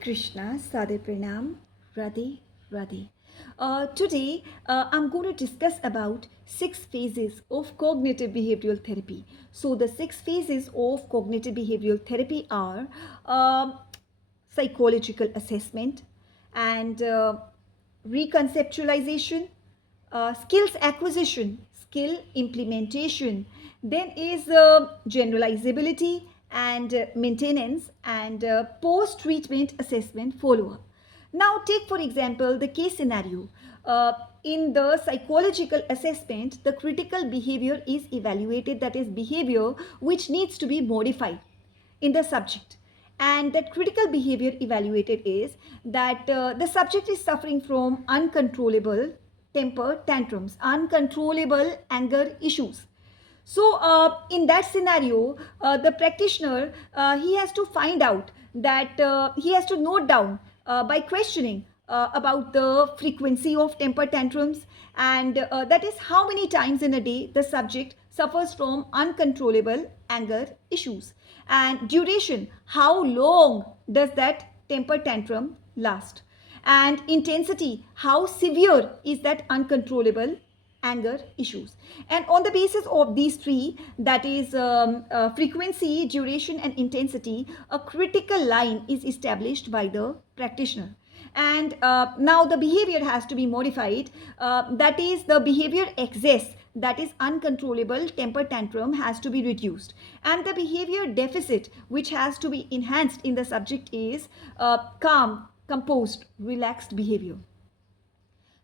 Krishna, Sadhe Pranam, Radhe Radhe. Today, I'm going to discuss about 6 phases of cognitive behavioral therapy. So, the 6 phases of cognitive behavioral therapy are psychological assessment and reconceptualization, skills acquisition, skill implementation, then is generalizability and maintenance and post treatment assessment follow up. Now, take for example the case scenario. In the psychological assessment, the critical behavior is evaluated, that is, behavior which needs to be modified in the subject. And that critical behavior evaluated is that the subject is suffering from uncontrollable temper tantrums, uncontrollable anger issues. So, in that scenario, the practitioner he has to find out that he has to note down by questioning about the frequency of temper tantrums, and that is how many times in a day the subject suffers from uncontrollable anger issues, and duration, how long does that temper tantrum last, and intensity, how severe is that uncontrollable anger issues. And on the basis of these three, that is frequency, duration and intensity, a critical line is established by the practitioner. And now the behavior has to be modified, that is the behavior excess, that is uncontrollable temper tantrum, has to be reduced, and the behavior deficit which has to be enhanced in the subject is calm, composed, relaxed behavior.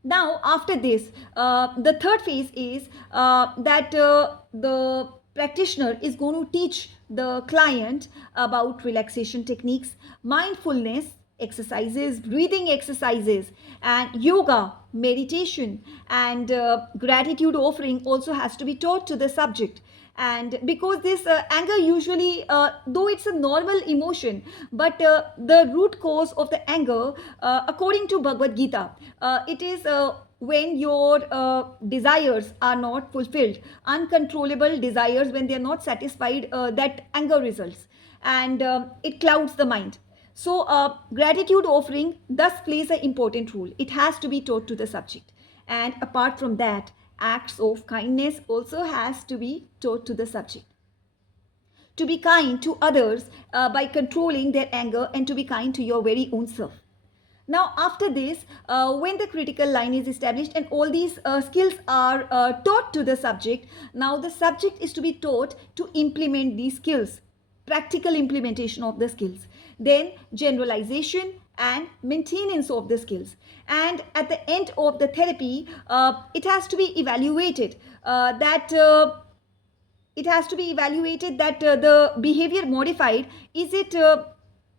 Now, after this, the third phase is that the practitioner is going to teach the client about relaxation techniques, mindfulness exercises, breathing exercises, and yoga, meditation, and gratitude offering also has to be taught to the subject. And because this anger usually, though it's a normal emotion, but the root cause of the anger, according to Bhagavad Gita, it is when your desires are not fulfilled, uncontrollable desires, when they are not satisfied, that anger results, and it clouds the mind. So, gratitude offering thus plays an important role. It has to be taught to the subject. And apart from that, acts of kindness also has to be taught to the subject. To be kind to others by controlling their anger, and to be kind to your very own self. Now, after this, when the critical line is established and all these skills are taught to the subject, now the subject is to be taught to implement these skills, practical implementation of the skills, then generalization and maintenance of the skills. And at the end of the therapy, it has to be evaluated that the behavior modified, is it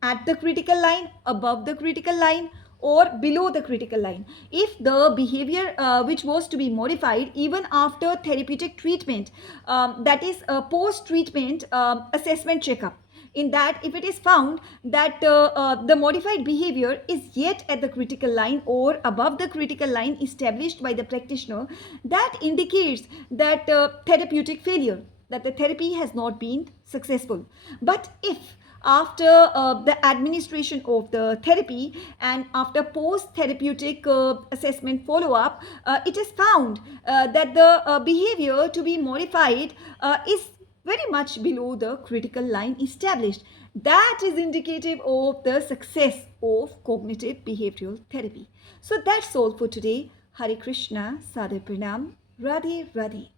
at the critical line, above the critical line, or below the critical line. If the behavior which was to be modified even after therapeutic treatment, that is a post treatment assessment checkup, in that if it is found that the modified behavior is yet at the critical line or above the critical line established by the practitioner, that indicates that therapeutic failure, that the therapy has not been successful. But if after the administration of the therapy and after post therapeutic assessment follow up, it is found that the behavior to be modified is very much below the critical line established, that is indicative of the success of cognitive behavioral therapy. So that's all for today. Hare Krishna, Sadhe Pranam, Radhe Radhe.